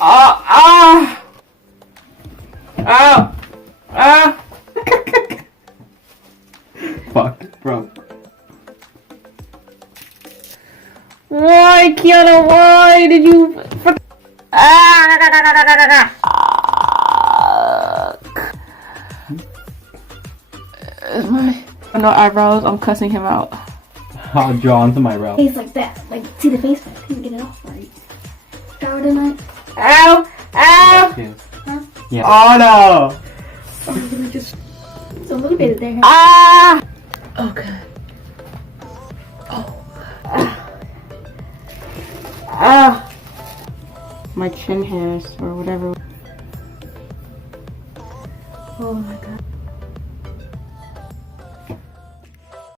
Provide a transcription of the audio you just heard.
Ah! Ah! Ah! Fuck, bro. Why, Kiana? Why did you? No eyebrows. I'm cussing him out. I'll draw onto my brow. Face like that. Like, see the face? Can't get it off right. Shower tonight. Ow! Ow! Huh? Yeah. Oh no! I'm gonna just. It's a little bit there. Ah! Oh god. Oh. Ah. My chin hairs or whatever.